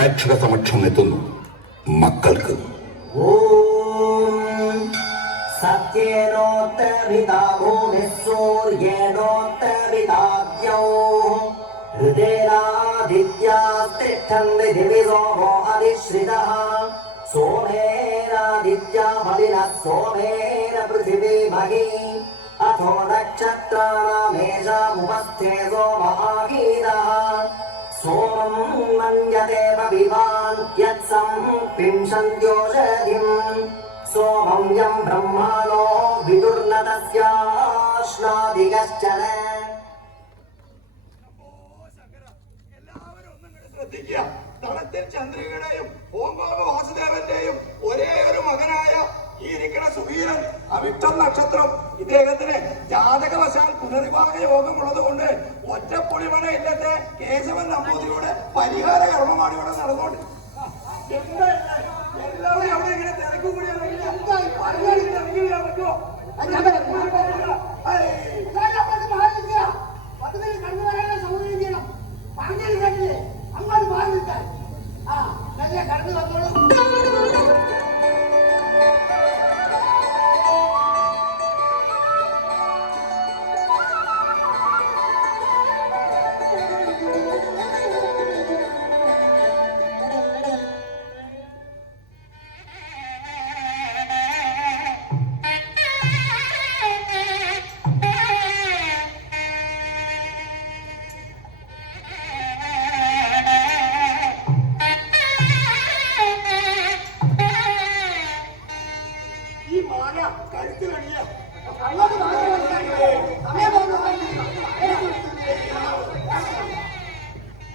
പ്രേക്ഷക സമക്ഷം എത്തുന്നു മക്കൾക്ക്. सोमेन पृथिवी मही अथो नक्षत्राणामेषामुपस्थे सोमहागीरः सोमं मन्यते भविवान् यत्सं पिंशन्त्योषधिम् सोमं यं ब्रह्माणो विदुर्न तस्याश्नादिकश्चन. തടത്തിൽ ചന്ദ്രികയുടെയും ഓംബാബ വാസുദേവന്റെയും ഒരേ ഒരു മകനായ ഈ ഇരിക്കുന്ന സുവീരൻ അവിട്ടം നക്ഷത്രം ഇദ്ദേഹത്തിന് ജാതകവശാൽ പുനർവിവാഹ യോഗമുള്ളത് കൊണ്ട് ഒറ്റപ്പൊളിമന ഇല്ലത്തെ കേശവൻ നമ്പൂതിരിയുടെ പരിഹാര കർമ്മമാണ് ഇവിടെ നടന്നുകൊണ്ട്. എല്ലാവരും അവിടെ ഇങ്ങനെ തിരക്കും കൂടിയാണെങ്കിൽ എന്തായി ഇറങ്ങില്ല പറ്റുമോ? അങ്ങോട്ട് മാറി നിൽക്കാൻ നല്ല കടന്നു വന്നോളൂ.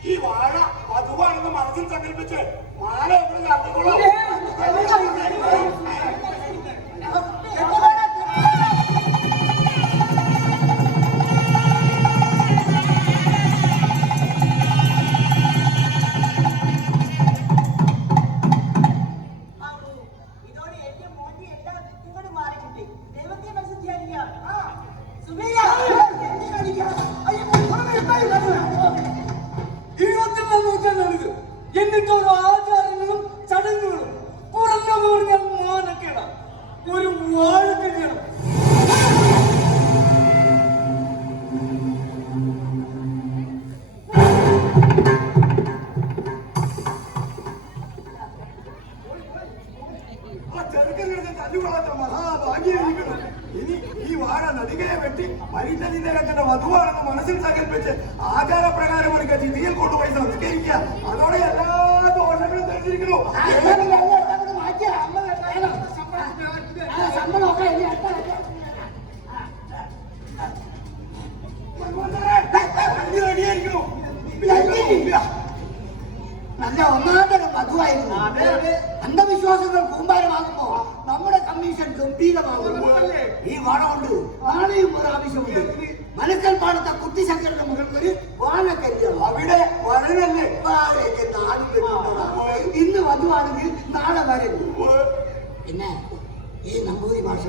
ഈ വാഴ വധുവാണെന്ന് മനസ്സിൽ സങ്കല്പിച്ച് മാല എവിടെ നടത്തിക്കോളാം. എന്നിട്ട് ഓരോ ആചാരങ്ങളും ചടങ്ങുകളും പുറഞ്ഞു പറഞ്ഞാൽ മാനക്കേടാ. ഒരു വാഴ കല്യാണം ആ ചെറുക്കങ്ങളുടെ തല്ലുകൊള്ളാത്ത മഹാഭാഗ്യായിരിക്കണം. ഇനി ഈ വാഴ നദികയെ വെട്ടി മരിച്ചതിന്റെ വധുവാണെന്ന് മനസ്സിൽ സങ്കല്പിച്ച് ആചാരപ്രകാരം ഒരു ചിതിയിൽ കൊണ്ടുപോയി സംസ്കരിക്കുക. അതോടെ എല്ലാ ദോഷങ്ങളും തെളിഞ്ഞിരിക്കുന്നു. നല്ല ഒന്നാന്തരം വധുവായിരുന്നു. അന്ധവിശ്വാസങ്ങൾ കൂമ്പാരമാകുമ്പോ നമ്മുടെ കമ്മീഷൻ ഗംഭീരമാകും. ഈ വാഴ കൊണ്ട് നാളെയും ഒരു ആവശ്യമുണ്ട്. മനക്കൽ പാടത്തെ കുട്ടിശങ്കരന്റെ മകൾക്ക് ഒരു വാഴക്കല്യാണം. അവിടെ വരനല്ലേ വാഴയ്ക്ക് നാടും ഇന്ന് വധുവാണെങ്കിൽ നാളെ വരും. പിന്നെ ഈ നമ്പൂതിരി ഭാഷ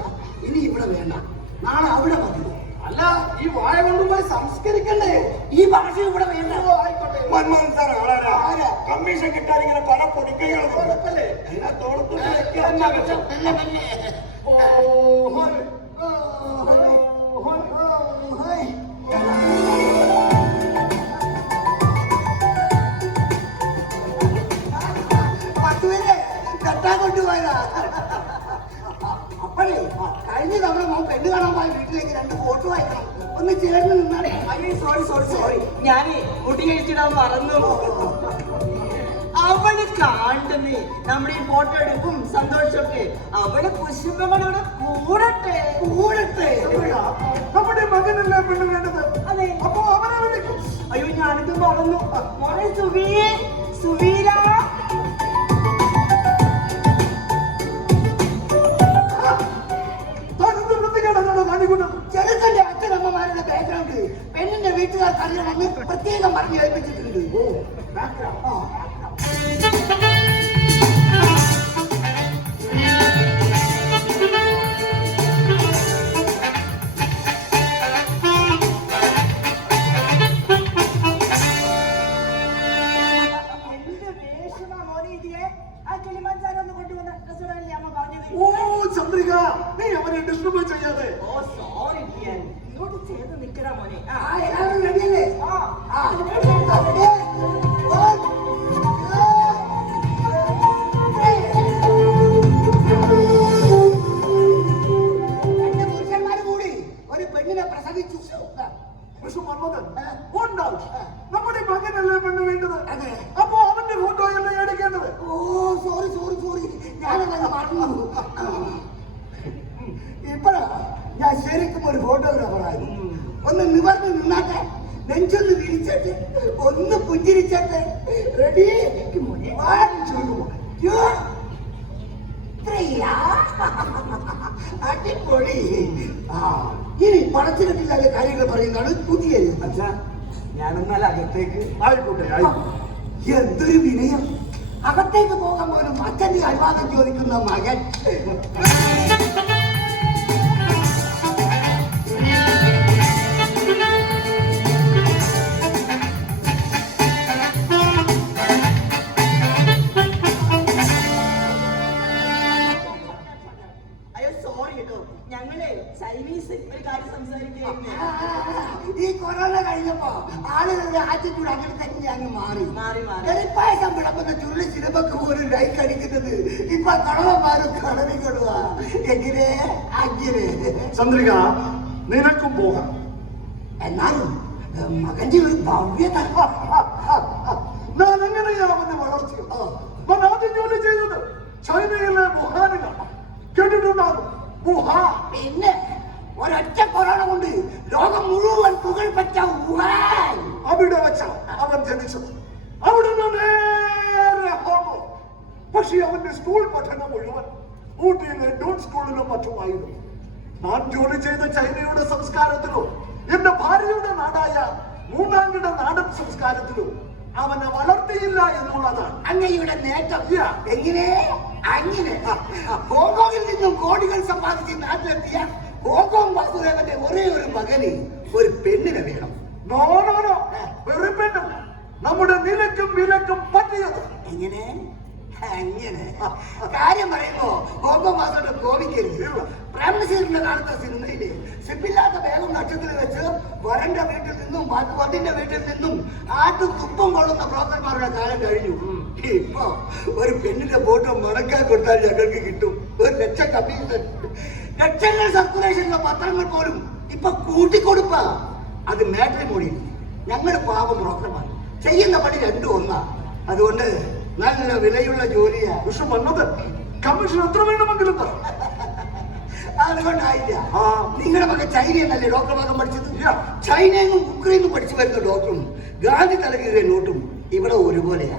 ഇനി ഇവിടെ വേണ്ട, നാളെ അവിടെ മതി. അല്ല, ഈ വാഴ കൊണ്ടുപോയി സംസ്കരിക്കണ്ടേ? ഈ ഭാഷ ഇവിടെ വേണ്ട. മൻമോഹൻ സാർ ആളാരാ? കമ്മീഷൻ കിട്ടാൻ ഇങ്ങനെ പല പൊടിക്കൈകളും കൊടുക്കല്ലേ? അതിനകത്തോളത്ത് കൊണ്ടുപോയതാ. അപ്പഴേ കഴിഞ്ഞ തവണ മോൻ പെണ്ണ് കാണാൻ പോയ വീട്ടിലേക്ക് 2 ഫോട്ടോ വായിക്കണം. ഒന്ന് ചേർന്ന് നിന്നാണേ. സോറി ഞാനേ മുടി കഴിച്ചിടാൻ മറന്നു. അവള് കാണുന്നേ നമ്മുടെ ഈ ഫോട്ടോ എടുക്കും സന്തോഷമൊക്കെ. അവള് കുശുമ്പങ്ങളോട് കൂടട്ടെ. നമ്മുടെ മകനല്ലേ പെണ്ണ് വേണ്ടത്? അതെ. അപ്പൊ അവനെ വിളിക്കും. അയ്യോ, ഞാനിത് മറന്നു. മോനെ സുവീര ചെറുക്കന്റെ അച്ഛനമ്മമാരുടെ ബാക്ക്ഗ്രൗണ്ട് പെണ്ണിന്റെ വീട്ടുകാർക്ക് അറിയണമെന്ന് പ്രത്യേകം പറഞ്ഞു ഏൽപ്പിച്ചിട്ടുണ്ട്. നീ അവനെ ഡിസ്റ്റർബ് ചെയ്യാതെ. ഓ സോറി ഡിയൻ, ഇങ്ങോട്ട് ചേർന്ന് നിൽക്കടാ മോനെ. ആ, എല്ലാവരും റെഡിയല്ലേ? ആ. ആ, ready? One, two, three. രണ്ട് പുരുഷന്മാര് കൂടി ഒരു പെണ്ണിനെ പ്രസവിച്ചു. പക്ഷെ മന്മഥൻ, ഉണ്ടാവും. നമ്മുടെ മകനല്ലേ പെണ്ണ് വേണ്ടത്? അതെ. അപ്പൊ അവന്റെ ഫോട്ടോ അല്ലേ എടുക്കേണ്ടത്? ഓ സോറി സോറി സോറി, ഞാനതങ്ങ് മറന്നു. ഇപ്പഴാ ഞാൻ ശരിക്കും ഒരു ഫോട്ടോഗ്രാഫറായി. ഒന്ന് നിവർന്ന് നിന്നാട്ടെ, നെഞ്ചൊന്ന് വിരിച്ചിട്ട് ഒന്ന് പുഞ്ചിരിച്ചിട്ട്. റെഡി? അടിപൊളി. ആ, ഇനി പടച്ചിട്ടില്ലാതെ കാര്യങ്ങൾ പറയുന്നതാണ് പുതിയ. ഞാനെന്നാൽ അകത്തേക്ക്. ആയിക്കോട്ടെ, എന്തൊരു വിനയം! അകത്തേക്ക് പോകാൻ പോലും അച്ഛന്റെ അനുവാദം ചോദിക്കുന്ന മകൻ. അയ്യോ സോറി കേട്ടോ, ഞങ്ങളെ ചൈനീസ് ഒരു കാര്യം സംസാരിക്കുകയായിരുന്നു. ഈ കൊറോണ കഴിഞ്ഞപ്പോ ആളുകളുടെ ആറ്റിറ്റ്യൂഡ് അങ്ങനെ തന്നെ അങ്ങ് മാറി. മാറി. വെളിപ്പായസം വിളമ്പുന്ന ചുരുളി സിനിമക്ക് പോലും ലൈക്ക് അടിക്കുന്നത് ഇപ്പൊ കളവന്മാരും കളവിക്കൊടുവാ. എങ്ങനെ അങ്ങനെ ചന്ദ്രിക, നിനക്കും പോകാം. എന്നാലും മകന്റെ ഒരു ഭവ്യത. ഞാൻ എങ്ങനെയാ അവന്റെ വളർച്ച? ഞാൻ ആദ്യം ജോലി ചെയ്തത് ചൈനയിലെ വുഹാനിലാണ്. കേട്ടിട്ടുണ്ടാകും വുഹാൻ. പിന്നെ ഒരൊറ്റ കൊറോണ കൊണ്ട് ലോകം മുഴുവൻ പുകഴ്പെറ്റ വുഹാൻ. അവിടെ വെച്ച അവൻ ജനിച്ചത്. അവിടെ നേരെ ഹോമോ. പക്ഷെ അവന്റെ സ്കൂൾ പഠനം മുഴുവൻ ഊട്ടിയിലെ ഡോൺ സ്കൂളിലും മറ്റുമായിരുന്നു. ഞാൻ ജോലി ചെയ്ത ചൈനയുടെ സംസ്കാരത്തിലോ എന്റെ ഭാര്യയുടെ നാടായ മൂന്നാംകിട നാടൻ സംസ്കാരത്തിലോ അവനെ വളർത്തിയില്ല എന്നുള്ളതാണ് അങ്ങയുടെ നേട്ടം. എങ്ങനെ അങ്ങനെ ഹോങ്കോങ്ങിൽ നിന്നും കോടികൾ സമ്പാദിച്ച് നാട്ടിലെത്തിയ ഹോങ്കോങ് വാസുദേവന്റെ ഒരേ ഒരു മകന് ഒരു പെണ്ണിനെ വേണം. നോ, വെറും പെണ്ണല്ല, നമ്മുടെ നിലക്കും വിലക്കും പറ്റിയത്. എങ്ങനെ അങ്ങനെ കാര്യം പറയുമ്പോ ഹോങ്കോങ് വാസുവിന്റെ കോപിക്കരുത്. പ്രേംനസീറിന്റെ കാലത്തെ സിനിമയില് സിപ്പില്ലാത്ത വേഗം നക്ഷത്രത്തിൽ വെച്ച് വരന്റെ വീട്ടിൽ നിന്നും വണ്ടിന്റെ വീട്ടിൽ നിന്നും ആട്ടും തുപ്പം കൊള്ളുന്ന ബ്രോക്കർമാരുടെ കാലം കഴിഞ്ഞു. ഇപ്പൊ ഒരു പെണ്ണിന്റെ ഫോട്ടോ മടക്കാൻ കൊടുത്താൽ ഞങ്ങൾക്ക് കിട്ടും 1 ലക്ഷം കമ്മീഷൻ. ലക്ഷങ്ങൾ സർക്കുലേഷനുള്ള പത്രങ്ങൾ പോലും ഇപ്പൊ കൂട്ടിക്കൊടുപ്പ. അത് മാട്രിമോണി. ഞങ്ങൾ പാവം ബ്രോക്കർമാർ ചെയ്യുന്ന പണി രണ്ടും ഒന്നാ. അതുകൊണ്ട് നല്ല വിലയുള്ള ജോലിയാ. പക്ഷെ വന്നത് കമ്മീഷൻ എത്ര വേണമെങ്കിലും തരാം. അതുകൊണ്ടായില്ല. നിങ്ങളുടെ മകൻ ചൈനയെന്നല്ലേ ഡോക്ടർ മകൻ പഠിച്ചത്? ചൈനയെന്നും ഉക്രൈനും പഠിച്ചു വരുന്ന ഡോക്ടറും ഗാന്ധി തലകീറിയ നോട്ടും ഇവിടെ ഒരുപോലെയാ.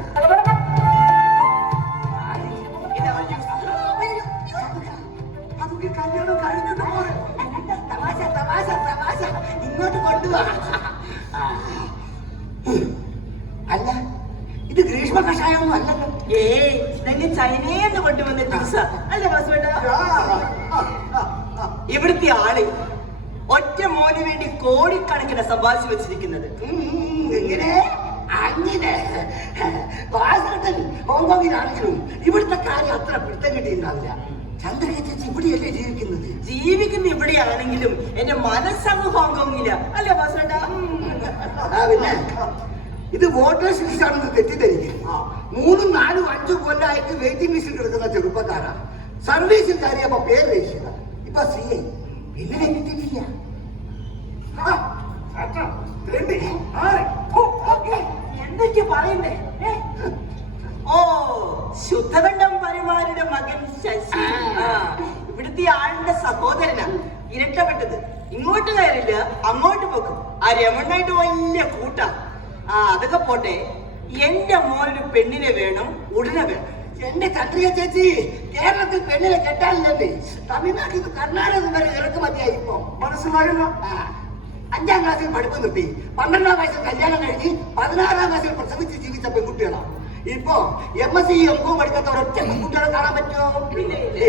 കല്യാണം കഴിഞ്ഞിട്ട് പോലെ തമാശ തമാശ തമാശ ഇങ്ങോട്ട് കൊണ്ടുപോവാ. അല്ല, ഇത് ഗ്രീഷ്മ കഷായമൊന്നും അല്ലല്ലോ. ഇതങ്ങ് ചൈനയെന്ന് കൊണ്ടുവന്ന ജ്യൂസാ അല്ലേ വാസുവേട്ടാ? ഇവിടുത്തെ ആള് ഒറ്റ മോന് വേണ്ടി കോടിക്കണക്കിന് സമ്പാദിച്ചു വെച്ചിരിക്കുന്നത്. എങ്ങനെ അങ്ങനെ വാസകട്ടൻ ഹോങ്കോങ്ങിലാണെങ്കിലും ഇവിടുത്തെ കാര്യം അത്ര പിടുത്തം കിട്ടിയിട്ടുണ്ടാവില്ല. ചന്ദ്രക ചേച്ചി ഇവിടെയല്ലേ ജീവിക്കുന്നത്? ജീവിക്കുന്ന ഇവിടെയാണെങ്കിലും എന്റെ മനസ്സങ്ങ് ഹോങ്കോങ്ങില അല്ലേ വാസുവേട്ടാ? പിന്നെ ഇത് വോട്ടേഴ്സ് ലിസ്റ്റ് ആണെന്ന് തെറ്റിദ്ധരിക്കും. 3, 4, 5 കൊല്ലമായിട്ട് വെയിറ്റിംഗ് ലിസ്റ്റിൽ കിടക്കുന്ന ചെറുപ്പക്കാരാ. സർവീസിൽ കയറിയപ്പോ പേര് രക്ഷിത. ഇപ്പൊ CI പിന്നെ കിട്ടിയിട്ടില്ല. എന്തൊക്കെ പറയുന്നേ? ഓ, ശുദ്ധകണ്ഠം പരിമാരുടെ മകൻ ശശി. ഇവിടുത്തെ ആളുടെ സഹോദരനാ. ഇരട്ടപ്പെട്ടത്. ഇങ്ങോട്ട് കയറില്ല, അങ്ങോട്ട് പോകും. ആ രമണ്ണായിട്ട് വലിയ കൂട്ടാ. അതൊക്കെ പോട്ടെ, എന്റെ മോനൊരു പെണ്ണിനെ വേണം, ഉടനെ വേണം. എന്റെ ചന്ദ്രിക ചേച്ചി, കേരളത്തിൽ പെണ്ണിനെ കെട്ടാനില്ലേ? തമിഴ്നാട്ടിൽ നിന്ന് കർണാടക വരെ ഇറക്കുമതിയായി. ഇപ്പൊ മനസ്സിലായില്ല. 5ാം ക്ലാസ്സിൽ പഠിപ്പ് നിർത്തി 12ാം വയസ്സിൽ കല്യാണം കഴിഞ്ഞ് 16ാം വയസ്സിൽ പ്രസവിച്ച് ജീവിച്ച പെൺകുട്ടികളാണ്. ഇപ്പൊ MSc MCom പഠിക്കാത്ത ഒരൊറ്റ പെൺകുട്ടികളെ കാണാൻ പറ്റുമോ?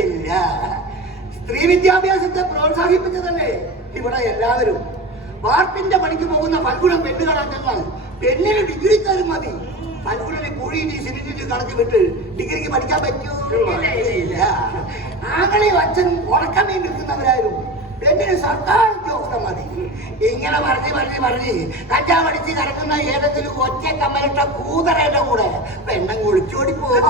ഇല്ല. സ്ത്രീ വിദ്യാഭ്യാസത്തെ പ്രോത്സാഹിപ്പിച്ചതല്ലേ ഇവിടെ എല്ലാവരും. വാർപ്പിന്റെ പണിക്ക് പോകുന്ന പൽഗുണം പെണ്ണുകളാൻ ചെന്നാൽ പെണ്ണിന് ഡിഗ്രിക്കാരും മതി. പൽക്കുളി കുഴിയിട്ട് സിനിമയിൽ കടത്തി വിട്ട് ഡിഗ്രിക്ക് പഠിക്കാൻ പറ്റൂ? ആങ്ങളെയും അച്ഛനും ഉറക്കമേ നിൽക്കുന്നവരായിരുന്നു. പെണ്ണിന് സർക്കാർ ഉദ്യോഗസ്ഥ മതി. ഇങ്ങനെ പറഞ്ഞ് കഞ്ചാവ് അടിച്ച് കിടക്കുന്ന ഏതെങ്കിലും ഒറ്റ കമ്മലിട്ട കൂതറയുടെ കൂടെ പെണ്ണൻ ഒളിച്ചോടി പോകും.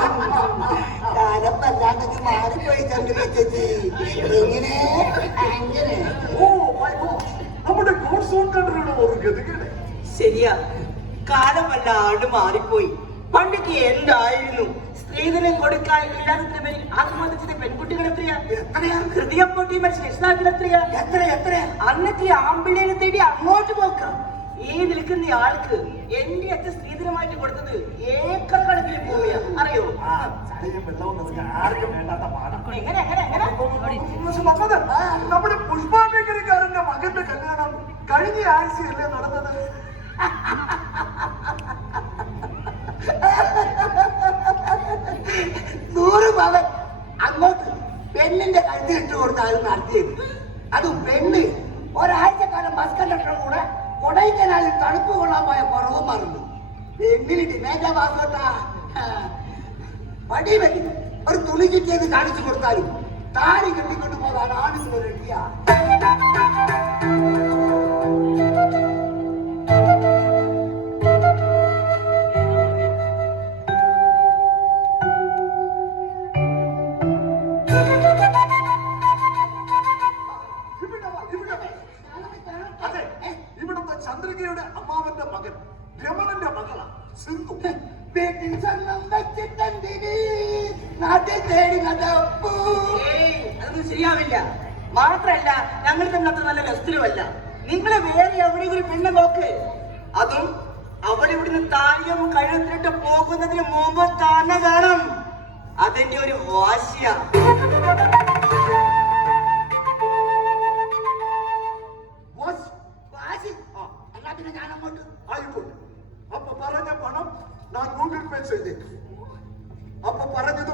കാലപ്പല്ലാണ്ടെങ്കിൽ മാറിപ്പോയി ചന്ദ്ര ചേച്ചി. എങ്ങനെ അങ്ങനെ നമ്മുടെ കോൺസോൺ കൺട്രിയുടെ ഒരു ഗതികേട്. ശരിയാ, കാലം വല്ലാണ്ട് മാറിപ്പോയി. പണ്ടൊക്കെ എന്തായിരുന്നു സ്ത്രീധനം കൊടുക്കാൻ ഇല്ലാത്ത പേരിൽ ആത്മഹത്യ പെൺകുട്ടികൾ എത്രയാ? ഹൃദയം പൊട്ടി മനുഷ്യ രക്ഷിതാക്കൾ എത്രയാ? എത്രയാ? അന്നത്തെ ആമ്പിളേനെ തേടി അങ്ങോട്ട് പോക്കാം. ഈ നിൽക്കുന്ന ആൾക്ക് എന്റെ അച്ഛൻ സ്ത്രീധനമായിട്ട് കൊടുത്തത് ഏക്കർ കണക്കിന് പോവുകയാ, അറിയോ? എങ്ങനെ നമ്മുടെ പുഷ്പാമേഖലക്കാരന്റെ മകന്റെ കല്യാണം കഴിഞ്ഞ ആഴ്ചയല്ലേ നടന്നത്? പവൻ അങ്ങോട്ട് പെണ്ണിന്റെ കഴുത്ത് ഇട്ട് കൊടുത്താലും നടത്തിയത്. അതും പെണ്ണ് ഒരാഴ്ചക്കാലം ബസ് കണ്ടക്ടറുടെ കൂടെ കൊടൈക്കനാലിൽ തണുപ്പ് കൊള്ളാൻ പോയ കുറവും മറന്നു. പെണ്ണിന് ഡിമേജ പാസ്പോർട്ട പടി പറ്റി ഒരു തുണി ചുറ്റിയത് കാണിച്ചു കൊടുത്താലും താടി കെട്ടിക്കൊണ്ട് പോകാൻ ആണുങ്ങൾ റെഡിയാ. ചന്ദ്രികയുടെ അമ്മാവന്റെ മകൻ രമണന്റെ മകളാ സിന്ധു. വീട്ടിൽ സ്വർണം വെച്ചിട്ടെന്തിന് നാട്ടിൽ തേടി നടപ്പൂ. അതൊന്നും ശരിയാവില്ല. മാത്രല്ല ഞങ്ങൾ തന്നെ നല്ല രസത്തിലുമല്ല. നിങ്ങൾ വേറെ എവിടെയെങ്കിലും പെണ്ണെ നോക്ക്. അതും അവിടെ ഇവിടുന്ന് താഴെയും കഴുത്തിട്ട് പോകുന്നതിന് മുമ്പ് തന്നെ കാണും. അതിന്റെ ഒരു വാശിയാ. ആയിക്കോട്ടെ, അപ്പൊ പറഞ്ഞ പണം ഞാൻ ഗൂഗിൾ പേ ചെയ്തേക്കും. അപ്പൊ പറഞ്ഞത്